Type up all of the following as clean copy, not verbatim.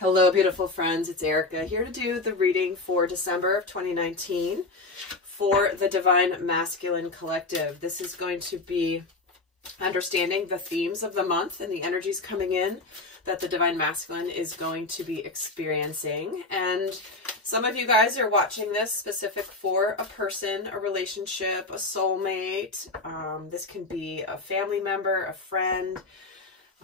Hello, beautiful friends. It's Erica here to do the reading for December of 2019 for the Divine Masculine Collective. This is going to be understanding the themes of the month and the energies coming in that the Divine Masculine is going to be experiencing. And some of you guys are watching this specific for a person, a relationship, a soulmate. This can be a family member, a friend,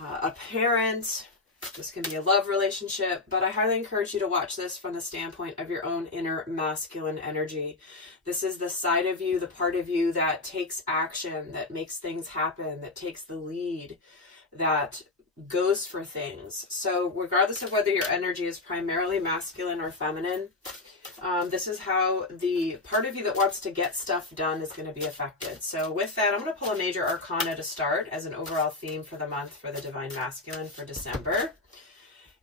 a parent. This can be a love relationship, but I highly encourage you to watch this from the standpoint of your own inner masculine energy. This is the side of you, the part of you that takes action, that makes things happen, that takes the lead, that goes for things. So regardless of whether your energy is primarily masculine or feminine, this is how the part of you that wants to get stuff done is going to be affected. So with that, I'm going to pull a major arcana to start as an overall theme for the month for the Divine Masculine for December.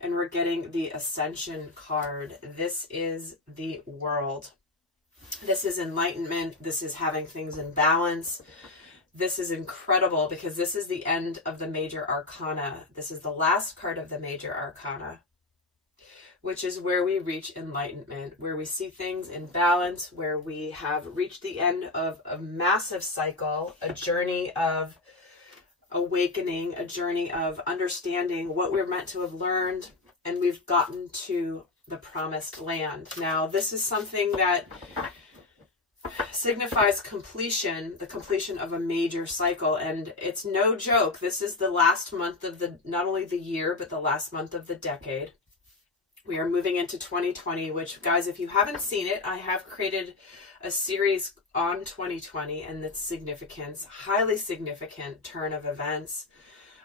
And we're getting the Ascension card. This is the world. This is enlightenment. This is having things in balance. This is incredible because this is the end of the major arcana. This is the last card of the major arcana, which is where we reach enlightenment, where we see things in balance, where we have reached the end of a massive cycle, a journey of awakening, a journey of understanding what we're meant to have learned, and we've gotten to the promised land. Now, this is something that signifies completion, the completion of a major cycle, and it's no joke. This is the last month of the, not only the year, but the last month of the decade. We are moving into 2020, which, guys, if you haven't seen it, I have created a series on 2020 and its significance, highly significant turn of events,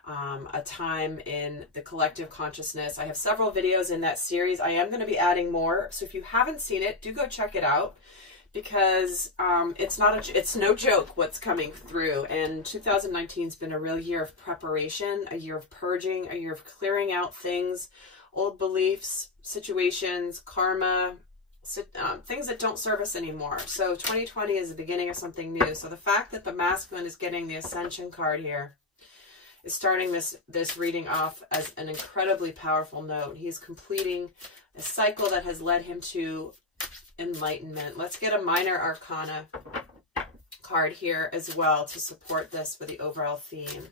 a time in the collective consciousness. I have several videos in that series. I am going to be adding more. So if you haven't seen it, do go check it out because it's no joke what's coming through. And 2019 has been a real year of preparation, a year of purging, a year of clearing out things, old beliefs, situations, karma, things that don't serve us anymore. So 2020 is the beginning of something new. So the fact that the masculine is getting the Ascension card here is starting this reading off as an incredibly powerful note. He's completing a cycle that has led him to enlightenment. Let's get a minor arcana card here as well to support this for the overall theme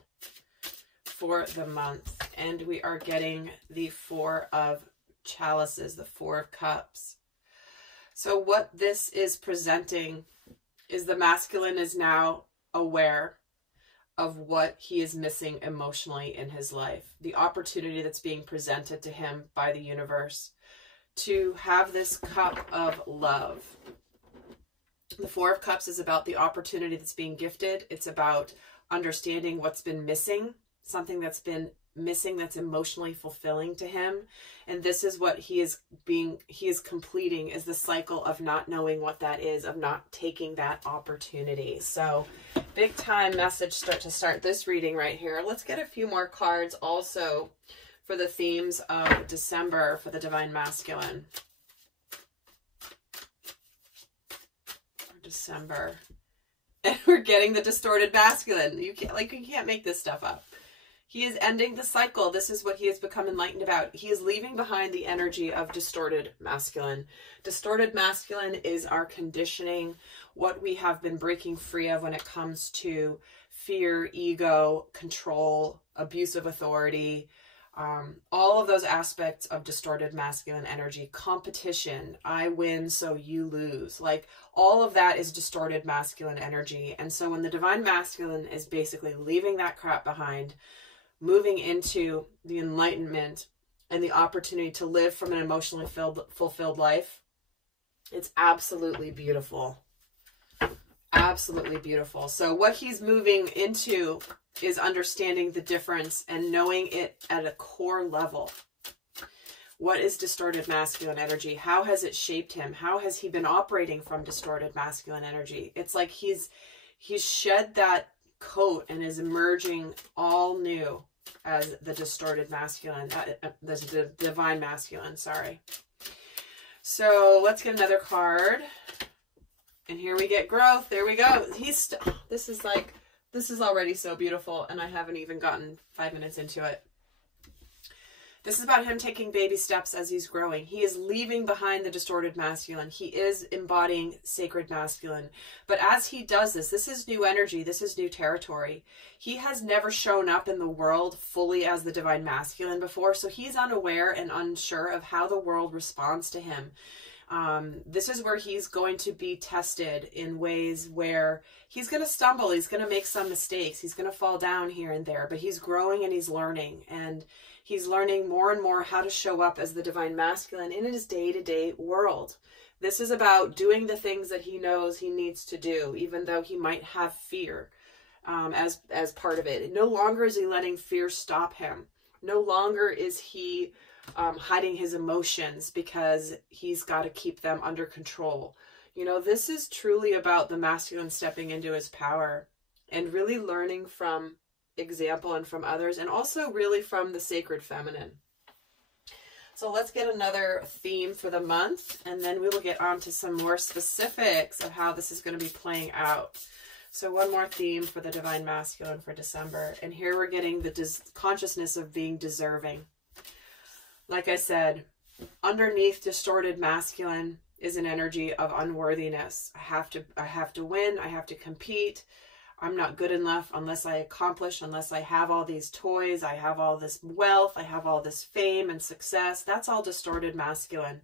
for the month. And we are getting the Four of Chalices, the Four of Cups. So what this is presenting is the masculine is now aware of what he is missing emotionally in his life. The opportunity that's being presented to him by the universe to have this cup of love. The Four of Cups is about the opportunity that's being gifted. It's about understanding what's been missing, something that's been missing that's emotionally fulfilling to him. And this is what he is completing, is the cycle of not knowing what that is, of not taking that opportunity. So big time message to start this reading right here. Let's get a few more cards also for the themes of December for the Divine Masculine. For December. And we're getting the distorted masculine. You can't make this stuff up. He is ending the cycle. This is what he has become enlightened about. He is leaving behind the energy of distorted masculine. Distorted masculine is our conditioning, what we have been breaking free of when it comes to fear, ego, control, abuse of authority, all of those aspects of distorted masculine energy, competition, I win so you lose. Like, all of that is distorted masculine energy. And so when the Divine Masculine is basically leaving that crap behind, moving into the enlightenment and the opportunity to live from an emotionally fulfilled life, it's absolutely beautiful. Absolutely beautiful. So what he's moving into is understanding the difference and knowing it at a core level. What is distorted masculine energy? How has it shaped him? How has he been operating from distorted masculine energy? It's like he's shed that coat and is emerging all new as the distorted masculine, the Divine Masculine, sorry. So let's get another card. And here we get growth. There we go. This is already so beautiful, and I haven't even gotten 5 minutes into it. This is about him taking baby steps as he's growing. He is leaving behind the distorted masculine. He is embodying sacred masculine. But as he does this, this is new energy. This is new territory. He has never shown up in the world fully as the divine masculine before, so he's unaware and unsure of how the world responds to him. This is where he's going to be tested in ways where he's going to stumble. He's going to make some mistakes. He's going to fall down here and there, but he's growing and he's learning, and he's learning more and more how to show up as the divine masculine in his day-to-day world. This is about doing the things that he knows he needs to do, even though he might have fear as part of it. No longer is he letting fear stop him. No longer is he hiding his emotions because he's got to keep them under control. You know, this is truly about the masculine stepping into his power and really learning from example and from others, and also really from the sacred feminine. So let's get another theme for the month, and then we will get on to some more specifics of how this is going to be playing out. So one more theme for the divine masculine for December, and here we're getting the consciousness of being deserving. Like I said, underneath distorted masculine is an energy of unworthiness. I have to win, I have to compete. I'm not good enough unless I accomplish, unless I have all these toys, I have all this wealth, I have all this fame and success. That's all distorted masculine.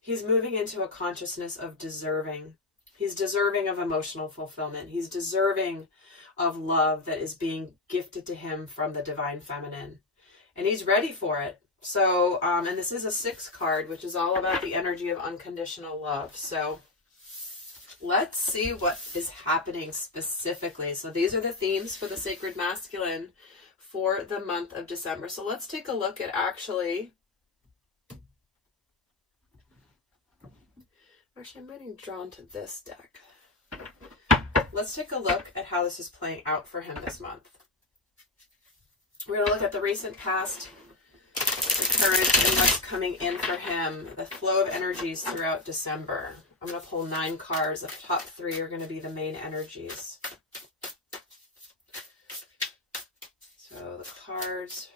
He's moving into a consciousness of deserving. He's deserving of emotional fulfillment. He's deserving of love that is being gifted to him from the divine feminine. And he's ready for it. So, and this is a 6 card, which is all about the energy of unconditional love. So let's see what is happening specifically. So these are the themes for the sacred masculine for the month of December. So let's take a look at actually I'm getting drawn to this deck. Let's take a look at how this is playing out for him this month. We're going to look at the recent past, the current, and what's coming in for him, the flow of energies throughout December. I'm going to pull 9 cards. The top 3 are going to be the main energies. So the cards,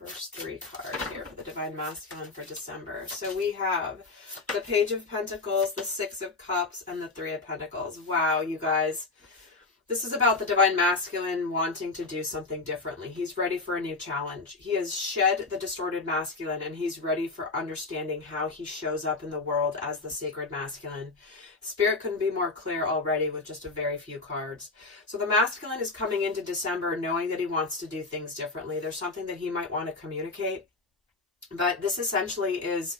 first 3 cards here for the divine masculine for December. So we have the Page of Pentacles, the 6 of Cups, and the 3 of Pentacles. Wow, you guys. This is about the divine masculine wanting to do something differently. He's ready for a new challenge. He has shed the distorted masculine, and he's ready for understanding how he shows up in the world as the sacred masculine. Spirit couldn't be more clear already with just a very few cards. So the masculine is coming into December knowing that he wants to do things differently. There's something that he might want to communicate. But this essentially is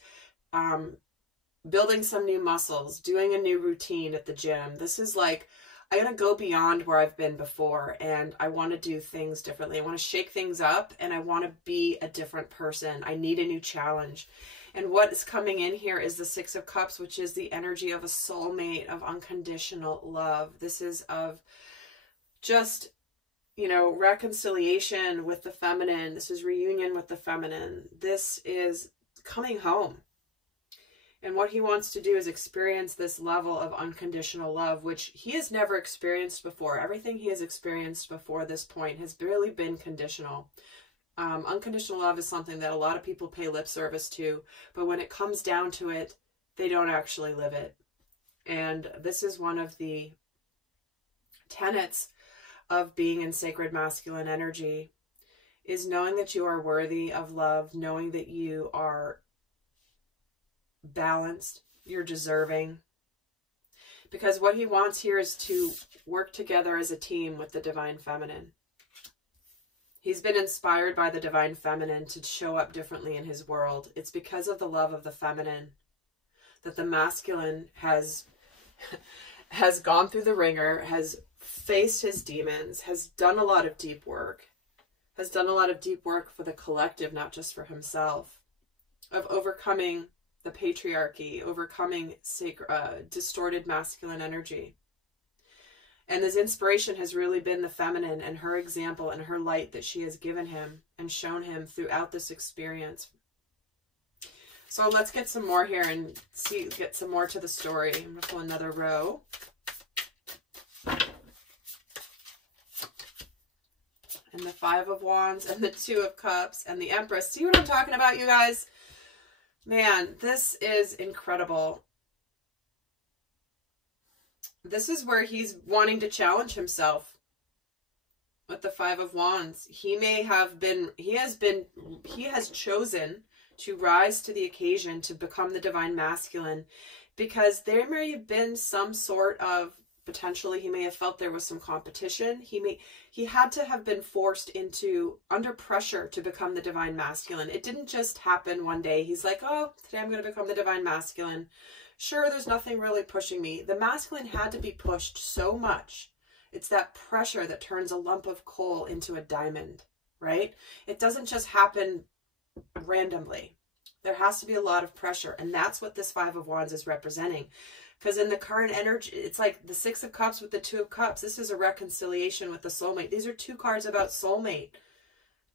building some new muscles, doing a new routine at the gym. This is like, I'm going to go beyond where I've been before, and I want to do things differently. I want to shake things up, and I want to be a different person. I need a new challenge. And what is coming in here is the 6 of Cups, which is the energy of a soulmate, of unconditional love. This is of just, you know, reconciliation with the feminine. This is reunion with the feminine. This is coming home. And what he wants to do is experience this level of unconditional love, which he has never experienced before. Everything he has experienced before this point has really been conditional. Unconditional love is something that a lot of people pay lip service to, but when it comes down to it, they don't actually live it. And this is one of the tenets of being in sacred masculine energy, is knowing that you are worthy of love, knowing that you are balanced, you're deserving. Because what he wants here is to work together as a team with the divine feminine. He's been inspired by the divine feminine to show up differently in his world. It's because of the love of the feminine that the masculine has gone through the ringer, has faced his demons, has done a lot of deep work, for the collective, not just for himself, of overcoming the patriarchy, overcoming distorted masculine energy. And his inspiration has really been the feminine and her example and her light that she has given him and shown him throughout this experience. So let's get some more here and get some more to the story. I'm going to pull another row. and the Five of Wands and the Two of Cups and the Empress. See what I'm talking about, you guys? Man, this is incredible. This is where he's wanting to challenge himself with the Five of Wands. He has chosen to rise to the occasion to become the divine masculine, because there may have been some sort of, potentially he may have felt there was some competition. He had to have been forced under pressure to become the divine masculine. It didn't just happen one day. He's like, oh, today I'm going to become the divine masculine. Sure, there's nothing really pushing me. The masculine had to be pushed so much. It's that pressure that turns a lump of coal into a diamond, right? It doesn't just happen randomly. There has to be a lot of pressure, and that's what this Five of Wands is representing. Because in the current energy, it's like the Six of Cups with the Two of Cups. This is a reconciliation with the soulmate. These are two cards about soulmate,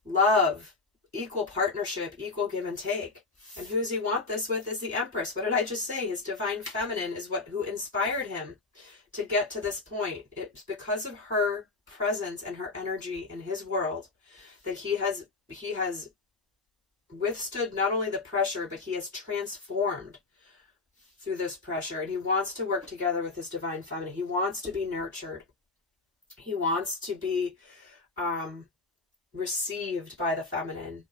love, equal partnership, equal give and take. And who does he want this with is the Empress. What did I just say? His divine feminine is who inspired him to get to this point. It's because of her presence and her energy in his world that he has withstood not only the pressure, but he has transformed through this pressure. And he wants to work together with his divine feminine. He wants to be nurtured. He wants to be received by the feminine.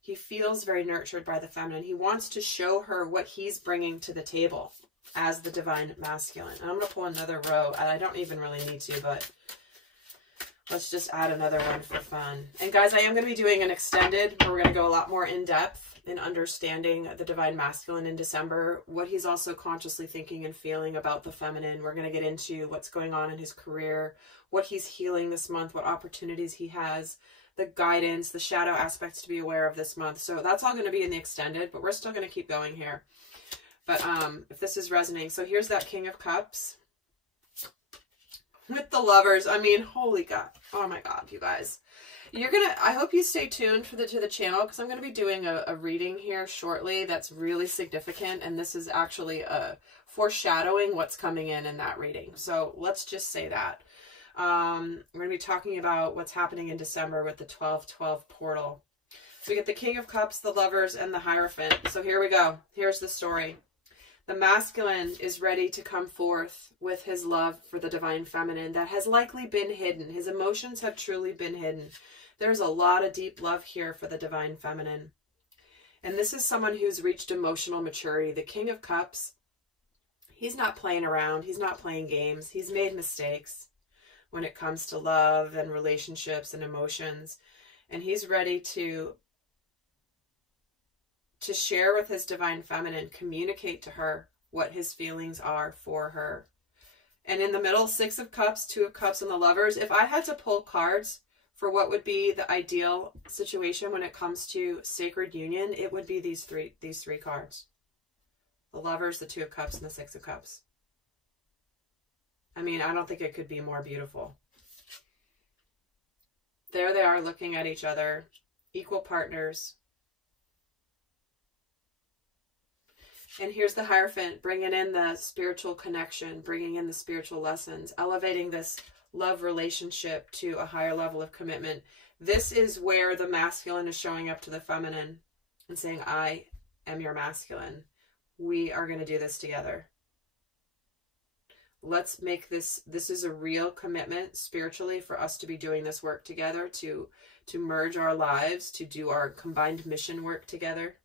He feels very nurtured by the feminine. He wants to show her what he's bringing to the table as the divine masculine. And I'm going to pull another row. I don't even really need to, but let's just add another one for fun. And guys, I am going to be doing an extended where we're going to go a lot more in depth in understanding the divine masculine in December, what he's also consciously thinking and feeling about the feminine. We're going to get into what's going on in his career, what he's healing this month, what opportunities he has, the guidance, the shadow aspects to be aware of this month. So that's all going to be in the extended, but we're still going to keep going here. But if this is resonating, so here's that King of Cups with the Lovers. I mean, holy God. Oh my God, you guys. I hope you stay tuned to the channel, because I'm going to be doing a reading here shortly that's really significant. And this is actually foreshadowing what's coming in that reading. So let's just say that. We're going to be talking about what's happening in December with the 12/12 portal. So we get the King of Cups, the Lovers, and the Hierophant. So here we go. Here's the story. The masculine is ready to come forth with his love for the divine feminine that has likely been hidden. His emotions have truly been hidden. There's a lot of deep love here for the divine feminine. And this is someone who's reached emotional maturity. The King of Cups, he's not playing around. He's not playing games. He's made mistakes when it comes to love and relationships and emotions. And he's ready to share with his divine feminine, communicate to her what his feelings are for her. And in the middle, Six of Cups, Two of Cups, and the Lovers. If I had to pull cards for what would be the ideal situation when it comes to sacred union, it would be these three cards. The Lovers, the Two of Cups, and the Six of Cups. I mean, I don't think it could be more beautiful. There they are looking at each other, equal partners. And here's the Hierophant, bringing in the spiritual connection, bringing in the spiritual lessons, elevating this love relationship to a higher level of commitment. This is where the masculine is showing up to the feminine and saying, I am your masculine. We are going to do this together. Let's make this is a real commitment spiritually for us to be doing this work together, to merge our lives, to do our combined mission work together.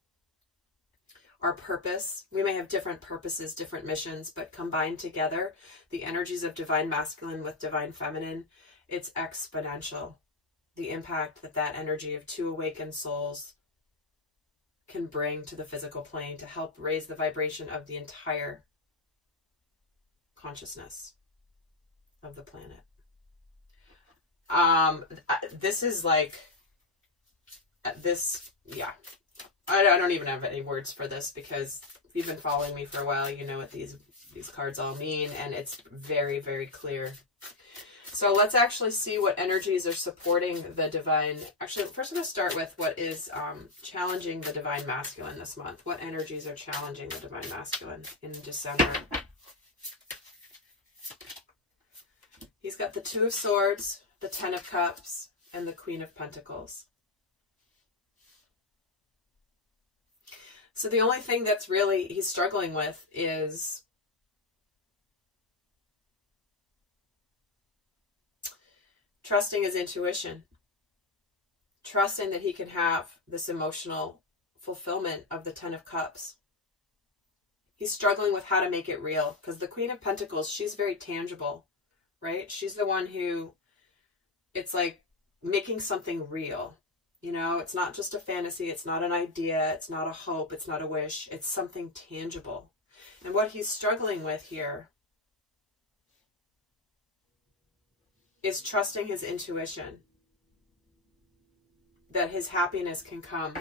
Our purpose, we may have different purposes, different missions, but combined together, the energies of divine masculine with divine feminine, it's exponential. The impact that energy of two awakened souls can bring to the physical plane to help raise the vibration of the entire consciousness of the planet. This is like this, yeah. I don't even have any words for this, because if you've been following me for a while, you know what these cards all mean, and it's very, very clear. So let's actually see what energies are supporting the divine. Actually, first I'm going to start with what is challenging the divine masculine this month. What energies are challenging the divine masculine in December? He's got the Two of Swords, the Ten of Cups, and the Queen of Pentacles. So the only thing that's really he's struggling with is trusting his intuition, trusting that he can have this emotional fulfillment of the Ten of Cups. He's struggling with how to make it real, because the Queen of Pentacles, she's very tangible, right? She's the one who, it's like making something real. You know, it's not just a fantasy, it's not an idea, it's not a hope, it's not a wish, it's something tangible. And what he's struggling with here is trusting his intuition, that his happiness can come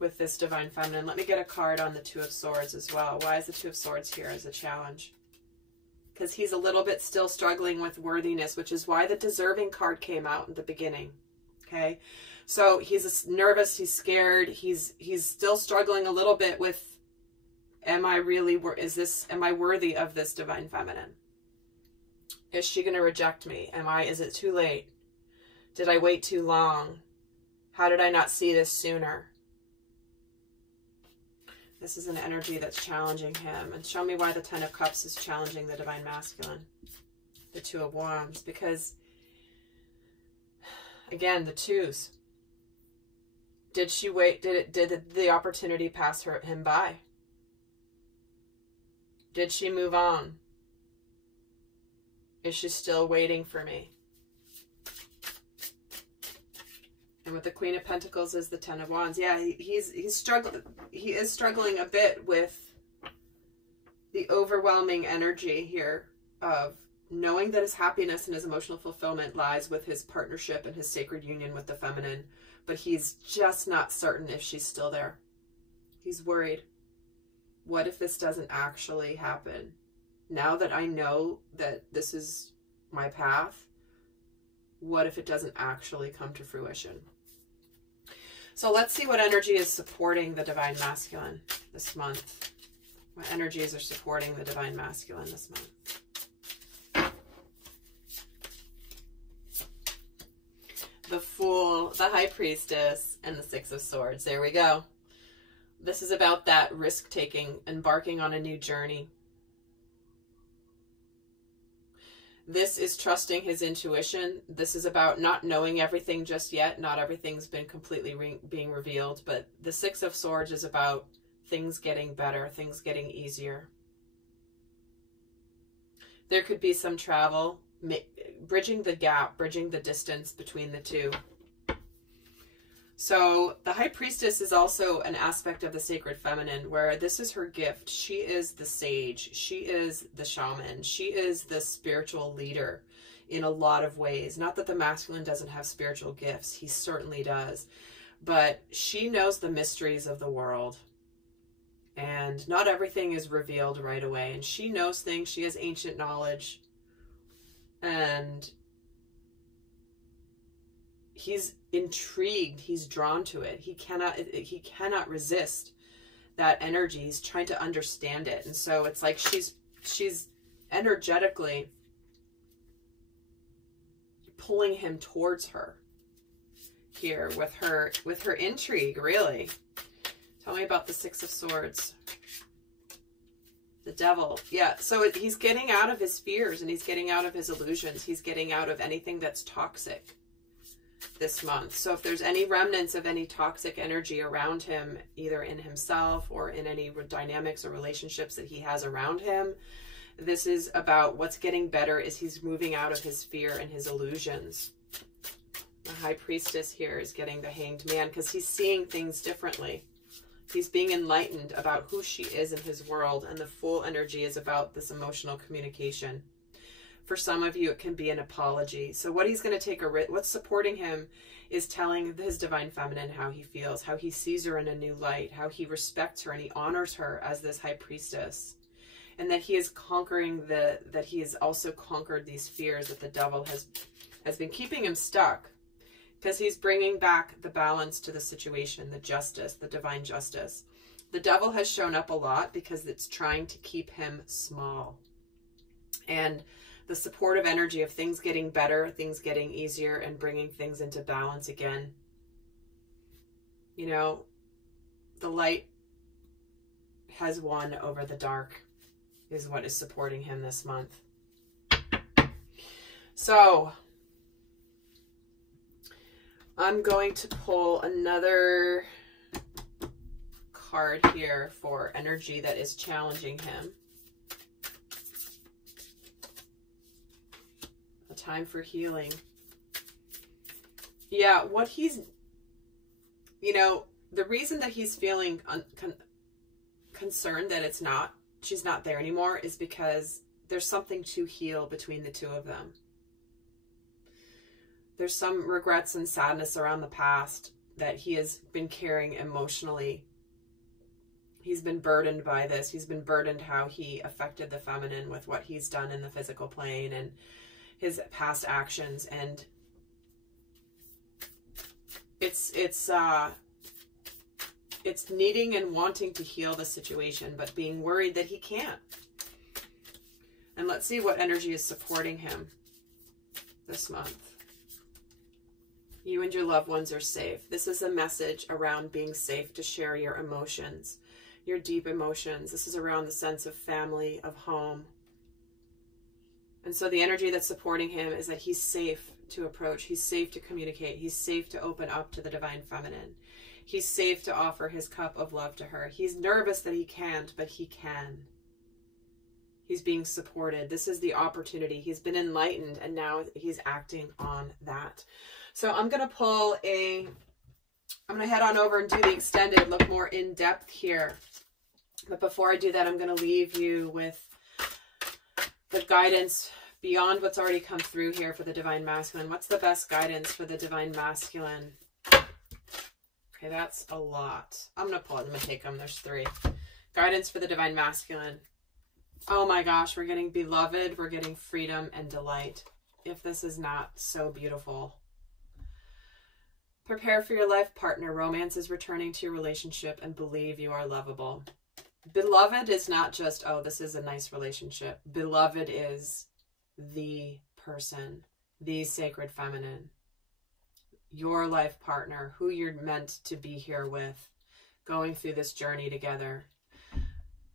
with this Divine Feminine. Let me get a card on the Two of Swords as well. Why is the Two of Swords here as a challenge? Because he's a little bit still struggling with worthiness, which is why the deserving card came out in the beginning. Okay, so he's nervous, he's scared, he's still struggling a little bit with, am I really, am I worthy of this Divine Feminine? Is she going to reject me? Is it too late? Did I wait too long? How did I not see this sooner? This is an energy that's challenging him. And show me why the Ten of Cups is challenging the Divine Masculine. The Two of Wands. Because, again, the twos. Did she wait? Did the opportunity pass him by? Did she move on? Is she still waiting for me? And with the Queen of Pentacles is the Ten of Wands. Yeah, he's struggling. He is struggling a bit with the overwhelming energy here of knowing that his happiness and his emotional fulfillment lies with his partnership and his sacred union with the feminine. But he's just not certain if she's still there. He's worried. What if this doesn't actually happen? Now that I know that this is my path, what if it doesn't actually come to fruition? So let's see what energy is supporting the Divine Masculine this month. What energies are supporting the Divine Masculine this month? The Fool, the High Priestess, and the Six of Swords. There we go. This is about that risk-taking, embarking on a new journey. This is trusting his intuition. This is about not knowing everything just yet. Not everything's been completely being revealed. But the Six of Swords is about things getting better, things getting easier. There could be some travel, bridging the gap, bridging the distance between the two. So the High Priestess is also an aspect of the Sacred Feminine, where this is her gift. She is the sage. She is the shaman. She is the spiritual leader in a lot of ways. Not that the masculine doesn't have spiritual gifts. He certainly does. But she knows the mysteries of the world. And not everything is revealed right away. And she knows things. She has ancient knowledge. And he's intrigued, he's drawn to it. He cannot resist that energy. He's trying to understand it. And so it's like she's energetically pulling him towards her here with her intrigue, really. Tell me about the Six of Swords. The Devil. Yeah, so he's getting out of his fears and he's getting out of his illusions. He's getting out of anything that's toxic this month. So if there's any remnants of any toxic energy around him, either in himself or in any dynamics or relationships that he has around him, this is about what's getting better is he's moving out of his fear and his illusions. The High Priestess here is getting the Hanged Man because he's seeing things differently. He's being enlightened about who she is in his world, and the Fool energy is about this emotional communication. For some of you, it can be an apology. So what he's going to take what's supporting him is telling his Divine Feminine how he feels, how he sees her in a new light, how he respects her and he honors her as this High Priestess. And that he is conquering that he has also conquered these fears that the Devil has been keeping him stuck. Because he's bringing back the balance to the situation, the justice, the divine justice. The Devil has shown up a lot because it's trying to keep him small. And the supportive energy of things getting better, things getting easier, and bringing things into balance again. You know, the light has won over the dark is what is supporting him this month. So I'm going to pull another card here for energy that is challenging him. A time for healing. Yeah, what he's, you know, the reason that he's feeling concerned that she's not there anymore is because there's something to heal between the two of them. There's some regrets and sadness around the past that he has been carrying emotionally. He's been burdened by this. He's been burdened how he affected the feminine with what he's done in the physical plane and his past actions. And it's needing and wanting to heal the situation, but being worried that he can't. And let's see what energy is supporting him this month. You and your loved ones are safe. This is a message around being safe to share your emotions, your deep emotions. This is around the sense of family, of home. And so the energy that's supporting him is that he's safe to approach. He's safe to communicate. He's safe to open up to the divine feminine. He's safe to offer his cup of love to her. He's nervous that he can't, but he can. He's being supported. This is the opportunity. He's been enlightened, and now he's acting on that. So I'm going to head on over and do the extended, look more in depth here. But before I do that, I'm going to leave you with the guidance beyond what's already come through here for the divine masculine. What's the best guidance for the divine masculine? Okay, that's a lot. I'm going to pull it. I'm going to take them. There's 3. Guidance for the divine masculine. Oh my gosh, we're getting beloved. We're getting freedom and delight. If this is not so beautiful. Prepare for your life partner. Romance is returning to your relationship, and believe you are lovable. Beloved is not just, oh, this is a nice relationship. Beloved is the person, the sacred feminine, your life partner, who you're meant to be here with, going through this journey together.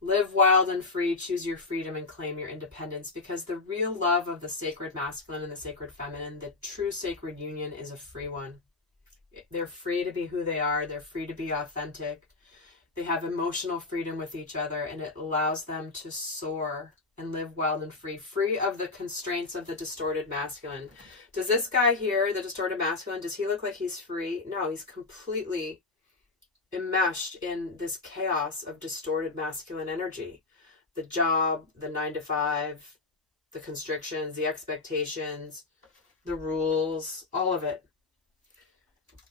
Live wild and free, choose your freedom, and claim your independence, because the real love of the sacred masculine and the sacred feminine, the true sacred union, is a free one. They're free to be who they are. They're free to be authentic. They have emotional freedom with each other, and it allows them to soar and live wild and free, free of the constraints of the distorted masculine. Does this guy here, the distorted masculine, does he look like he's free? No, he's completely enmeshed in this chaos of distorted masculine energy. The job, the 9-to-5, the constrictions, the expectations, the rules, all of it.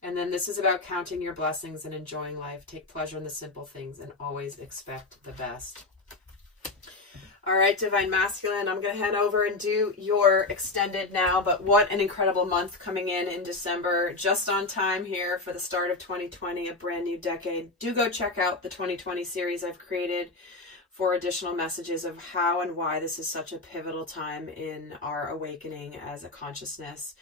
And then this is about counting your blessings and enjoying life. Take pleasure in the simple things and always expect the best. All right, Divine Masculine, I'm going to head over and do your extended now. But what an incredible month coming in December. Just on time here for the start of 2020, a brand new decade. Do go check out the 2020 series I've created for additional messages of how and why this is such a pivotal time in our awakening as a consciousness.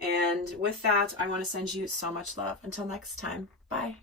And with that, I want to send you so much love. Until next time, bye.